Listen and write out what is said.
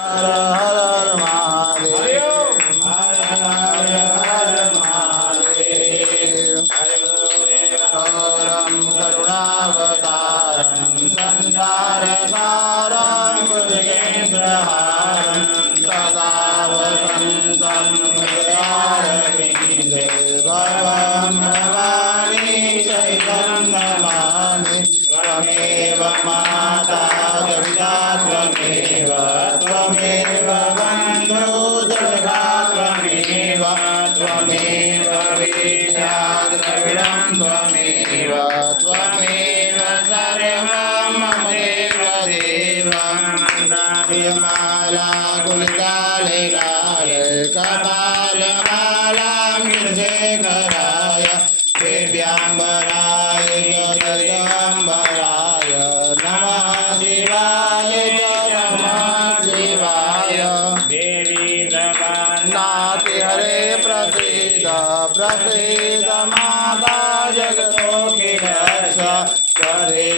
हर हर महादेव हर हर महादेव घोरं करुणावतारं संसारसारं भुजगेन्द्रहारं सदा वसन्तं हृदयारविन्दे भवं भवानी सहितं नमामि त्वमेव माता पिता त्वमेव त्वमेव बन्धु जगदा त्वमेव त्वमेव विद्या द्रविडं त्वमेव त्वमेव सर्वं मम देवदेवं नाभिमाला कुलिकाले लाले कपालमालां गिरिशेखराय दिव्याम्बराय जगदम्बराय नमः शिवाय नमः शिवाय देवी नाति हरे प्रसीद प्रसीद माता जगतोऽखिलस्य करे